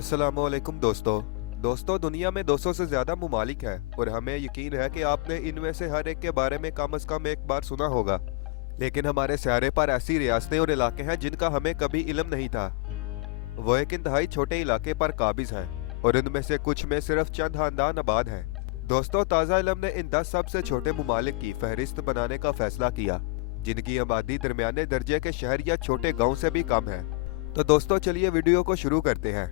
السلام علیکم دوستو دنیا میں 200 سے زیادہ ممالک ہیں اور ہمیں یقین ہے کہ آپ نے ان میں سے ہر ایک کے بارے میں کم از کم ایک بار سنا ہوگا، لیکن ہمارے سیارے پر ایسی ریاستیں اور علاقے ہیں جن کا ہمیں کبھی علم نہیں تھا۔ وہ ایک انتہائی چھوٹے علاقے پر قابض ہیں اور ان میں سے کچھ میں صرف چند خاندان آباد ہیں۔ دوستو، تازہ علم نے ان 10 سب سے چھوٹے ممالک کی فہرست بنانے کا فیصلہ کیا جن کی آبادی درمیانے درجے کے شہر یا چھوٹے گاؤں سے بھی کم ہے۔ تو دوستو چلیے ویڈیو کو شروع کرتے ہیں،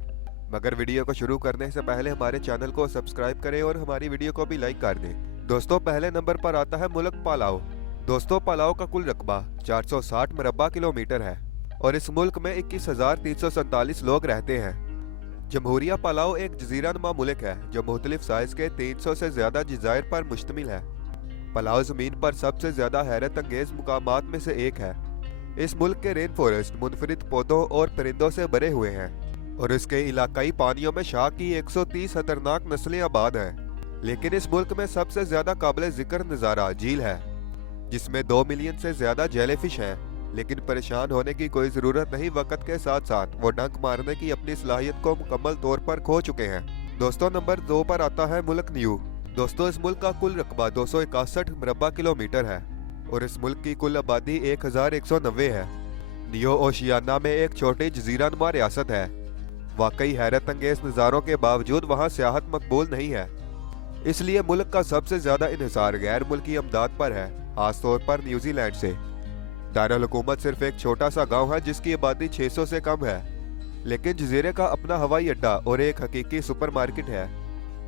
مگر ویڈیو کو شروع کرنے سے پہلے ہمارے چینل کو سبسکرائب کریں اور ہماری ویڈیو کو بھی لائک کر دیں۔ دوستو پہلے نمبر پر آتا ہے ملک پالاؤ۔ دوستو پالاؤ کا کل رقبہ 460 مربع کلومیٹر ہے اور اس ملک میں 21,347 لوگ رہتے ہیں۔ جمہوریہ پالاؤ ایک جزیرہ نما ملک ہے جو مختلف سائز کے 300 سے زیادہ جزائر پر مشتمل ہے۔ پالاؤ زمین پر سب سے زیادہ حیرت انگیز مقامات میں سے ایک ہے۔ اس ملک کے رین فورسٹ منفرد پودوں اور پرندوں سے بھرے ہوئے ہیں اور اس کے علاقائی پانیوں میں شارک کی 130 خطرناک نسلیں آباد ہیں۔ لیکن اس ملک میں سب سے زیادہ قابل ذکر نظارہ جھیل ہے جس میں 2 ملین سے زیادہ جیلی فش ہیں، لیکن پریشان ہونے کی کوئی ضرورت نہیں، وقت کے ساتھ ساتھ وہ ڈنک مارنے کی اپنی صلاحیت کو مکمل طور پر کھو چکے ہیں۔ دوستو نمبر 2 پر آتا ہے ملک نیو۔ دوستو اس ملک کا کل رقبہ 261 مربع کلومیٹر ہے اور اس ملک کی کل آبادی 1190 ہے۔ نیو اوشیانیا میں ایک چھوٹی جزیرہ نما ریاست ہے۔ واقعی حیرت انگیز نظاروں کے باوجود وہاں سیاحت مقبول نہیں ہے، اس لیے ملک کا سب سے زیادہ انحصار غیر ملکی امداد پر ہے، خاص طور پر نیوزی لینڈ سے۔ دارالحکومت صرف ایک چھوٹا سا گاؤں ہے جس کی آبادی 600 سے کم ہے، لیکن جزیرے کا اپنا ہوائی اڈہ اور ایک حقیقی سپر مارکیٹ ہے،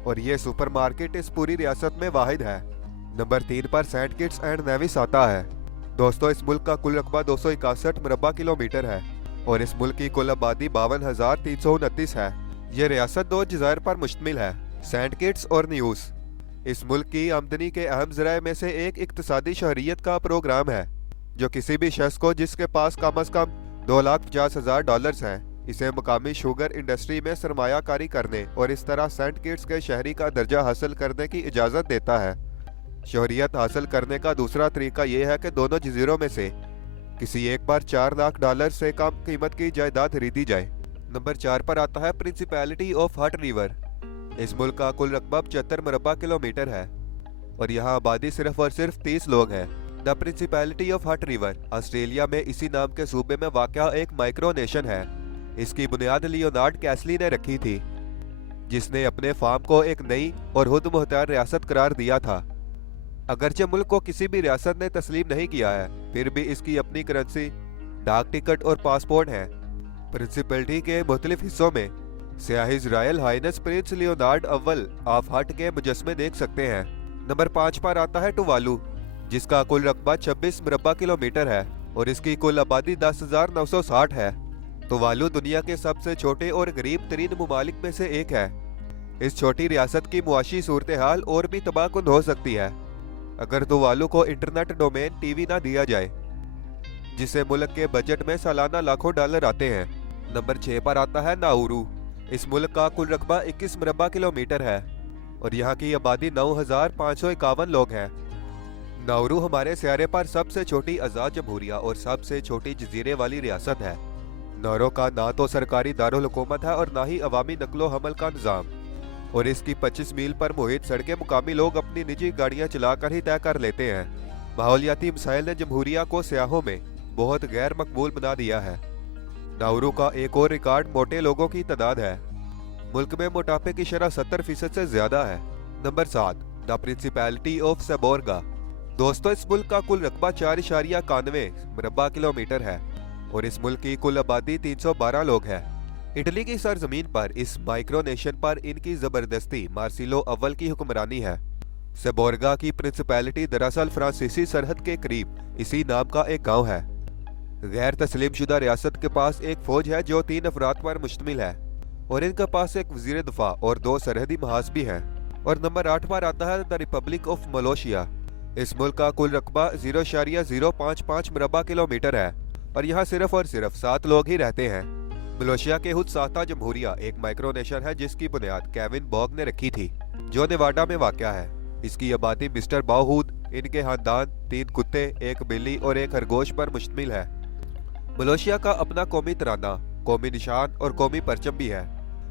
اور یہ سپر مارکیٹ اس پوری ریاست میں واحد ہے۔ نمبر 3 پر سینٹ کٹس اینڈ نیوس آتا ہے۔ دوستو اس ملک کا کل رقبہ 261 مربع کلومیٹر ہے اور اس ملک کی کل آبادی 52,329 ہے۔ یہ ریاست 2 جزائر پر مشتمل ہے، سینٹ کٹس اور نیوس۔ اس ملک کی آمدنی کے اہم ذرائع میں سے ایک اقتصادی شہریت کا پروگرام ہے جو کسی بھی شخص کو جس کے پاس کم از کم $250,000 ہیں اسے مقامی شوگر انڈسٹری میں سرمایہ کاری کرنے اور اس طرح سینٹ کٹس کے شہری کا درجہ حاصل کرنے کی اجازت دیتا ہے۔ شہریت حاصل کرنے کا دوسرا طریقہ یہ ہے کہ دونوں جزیروں میں سے کسی ایک پر $4 لاکھ سے کم قیمت کی جائیداد خریدی جائے۔ نمبر 4 پر آتا ہے پرنسپیلٹی آف ہٹ ریور۔ اس ملک کا کل رقبہ 75 مربع کلومیٹر ہے اور یہاں آبادی صرف اور صرف 30 لوگ ہیں۔ دا principality of hit river Australia میں اسی نام کے صوبے میں واقع ایک مائکرو نیشن ہے۔ اس کی بنیاد لیونارڈ کیسلی نے رکھی تھی جس نے اپنے فارم کو ایک نئی اور خود مختار ریاست قرار دیا تھا۔ اگرچہ ملک کو کسی بھی ریاست نے تسلیم نہیں کیا ہے، پھر بھی اس کی اپنی کرنسی، ڈاک ٹکٹ اور پاسپورٹ ہیں۔ پرنسپلٹی کے مختلف حصوں میں سیاح رائل ہائنس پرنس لیونارڈ اول آف ہٹ کے مجسمے دیکھ سکتے ہیں۔ نمبر 5 پر آتا ہے ٹووالو، جس کا کل رقبہ 26 مربع کلومیٹر ہے اور اس کی کل آبادی 10,960 ہے۔ ٹووالو دنیا کے سب سے چھوٹے اور غریب ترین ممالک میں سے ایک ہے۔ اس چھوٹی ریاست کی معاشی صورتحال اور بھی تباہ کن ہو سکتی ہے اگر ٹووالو کو انٹرنیٹ ڈومین ٹی وی نہ دیا جائے، جسے ملک کے بجٹ میں سالانہ لاکھوں ڈالر آتے ہیں۔ نمبر 6 پر آتا ہے ناورو۔ اس ملک کا کل رقبہ 21 مربع کلومیٹر ہے اور یہاں کی آبادی 9,551 لوگ ہیں۔ ناورو ہمارے سیارے پر سب سے چھوٹی آزاد جمہوریہ اور سب سے چھوٹی جزیرے والی ریاست ہے۔ ناورو کا نہ تو سرکاری دارالحکومت ہے اور نہ ہی عوامی نقل و حمل کا نظام، اور اس کی 25 میل پر محیط سڑکیں مقامی لوگ اپنی نجی گاڑیاں چلا کر ہی طے کر لیتے ہیں۔ ماحولیاتی مسائل نے جمہوریہ کو سیاحوں میں بہت غیر مقبول بنا دیا ہے۔ ناورو کا ایک اور ریکارڈ موٹے لوگوں کی تعداد ہے۔ ملک میں موٹاپے کی شرح 70% سے زیادہ ہے۔ Number 7 the principality of Seborga. دوستو اس ملک کا کل رقبہ 4.91 مربع کلومیٹر ہے اور اس ملک کی کل آبادی 312 لوگ ہے۔ اٹلی کی سرزمین پر اس مائکرو نیشن پر ان کی زبردستی مارسیلو اول کی حکمرانی ہے۔ سیبورگا کی پرنسپیلٹی دراصل فرانسیسی سرحد کے قریب اسی نام کا ایک گاؤں ہے۔ غیر تسلیم شدہ ریاست کے پاس ایک فوج ہے جو 3 افراد پر مشتمل ہے اور ان کے پاس ایک وزیر دفاع اور 2 سرحدی محاذ بھی ہیں۔ اور نمبر 8 پر آتا ہے دا ریپبلک آف ملوشیا۔ اس ملک کا کل رقبہ 0.055 مربع کلومیٹر ہے اور یہاں صرف اور صرف 7 لوگ ہی رہتے ہیں۔ ملوشیا کے خود ساختہ جمہوریہ ایک مائکرو نیشن ہے جس کی بنیاد کیون بوگ نے رکھی تھی جو نیواڈا میں واقع ہے۔ اس کی آبادی مسٹر باہود، ان کے خاندان، 3 کتے، 1 بلی اور 1 خرگوش پر مشتمل ہے۔ ملوشیا کا اپنا قومی ترانہ، قومی نشان اور قومی پرچم بھی ہے۔